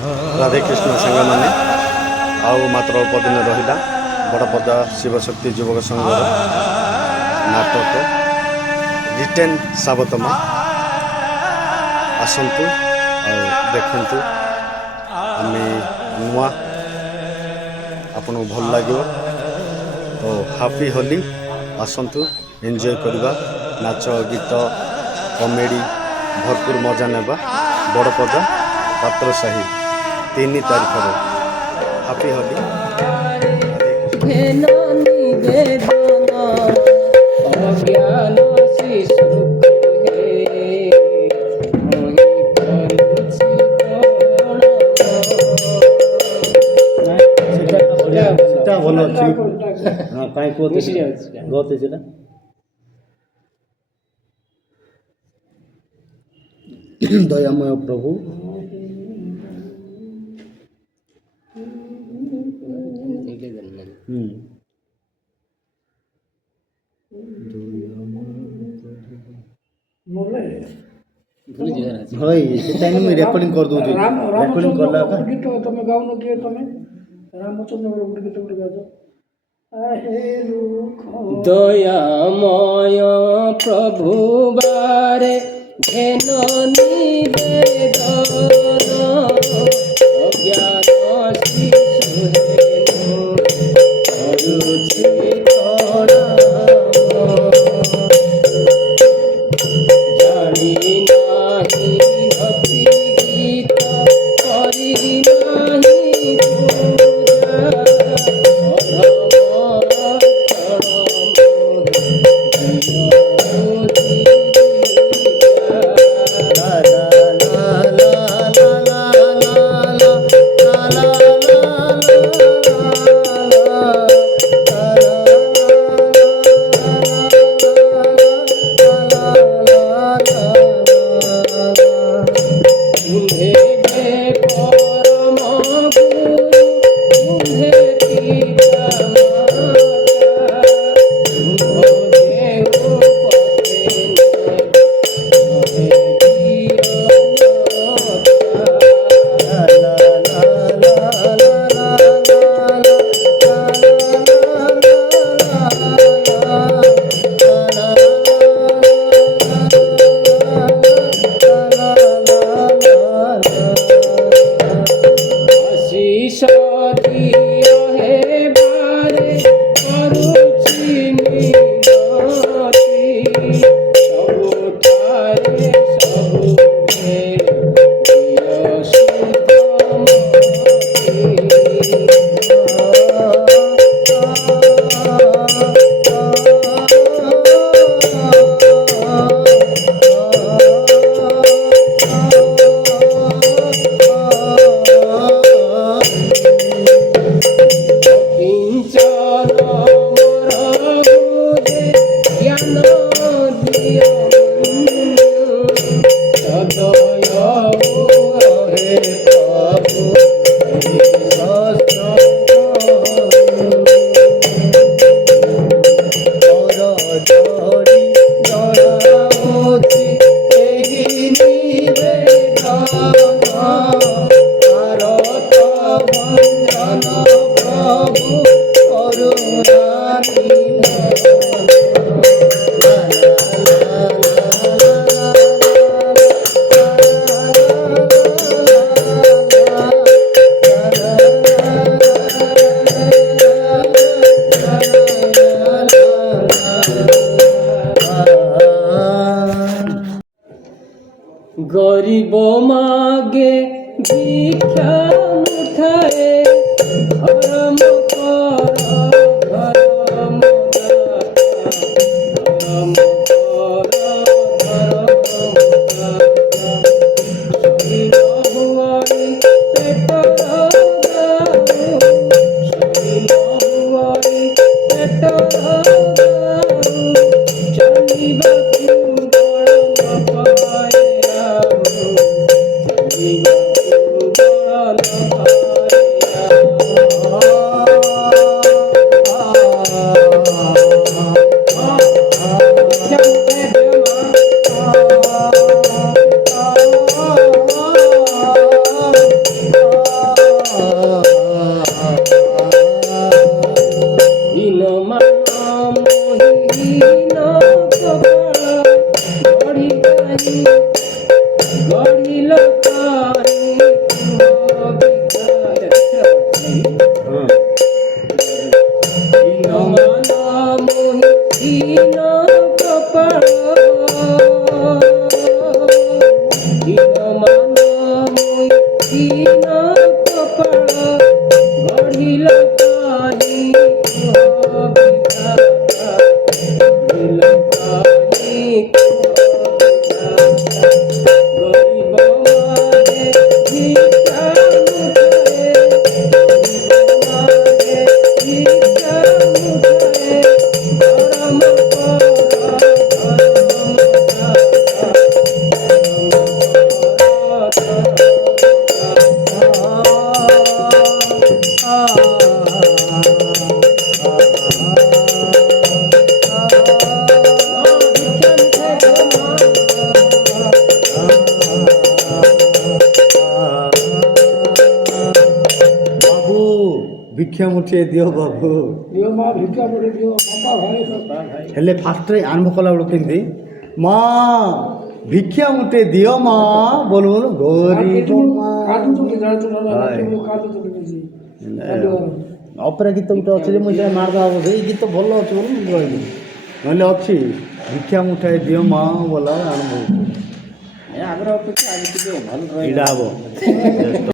राधेकृष्ण सांग मैंने आउ मात्र अल्प दिन रहा बड़पदा शिवशक्ति युवक संघ नाटक रिटेन साबतमा आसतु देखु आम नुआ आपन भल लगे तो हापी होली आसतु एंजॉय करवा नाच गीत कॉमेडी भरपूर मजा नेबा बड़पदा पात्रसाही 3 तारीख हापी होली। भल अच्छी कहीं गते दयामय प्रभु रेकर्डिंग कर दूँ रेकर्डिंग करला गीत तुम गाउन किए तुम रामचंद्र गीत गाओ दयामय प्रभु बारे घेन निवेदन अज्ञान गरीब मागे भिक्षा मुठाए धर्म দীন কপাল গঢ়িল পাহি কুহ বিধাতা গঢ়িল পাহি কুহ বিধাতা গরিব মাগে ভিক্ষা মুঠায়ে গরিব মাগে ভিক্ষা মুঠায়ে ধর্ম কর বাবু ভিক্ষা মুঠিয়ে দিଅ ବାବୁ ଦିଅ ମା ଭିକ୍ଷା କରି ଦିଅ ବାପା ଭାଇ ହେଲେ ଫାଷ୍ଟରେ ଆରମ୍ଭ କଲାବେଳକୁ କେମିତି ମା ଭିକ୍ଷା ମୁଠେ ଦିଅ ମା ବୋଲ ବୋଲ ଗରିବ ମା କାଟୁଛନ୍ତି ଜାଣିଛୁ ନା ହାଏ। କାଟୁଛନ୍ତି କିଛି ଅପେରା ଗୀତ ଗୋଟେ ଅଛି ଯେ ମୁଁ ସେଇଟା ମାରିଦେବା ହବ ସେଇ ଗୀତ ଭଲ ଅଛି ବୋଲି ମୁଁ କହିଲି ନହେଲେ ଅଛି ଭିକ୍ଷା ମୁଠାଏ ଦିଅ ମା ବୋଲା ଆରମ୍ଭ ଆଗ୍ରହ ଅପେକ୍ଷା ଆଜି ଟିକେ ଭଲ ଏଇଟା ହବ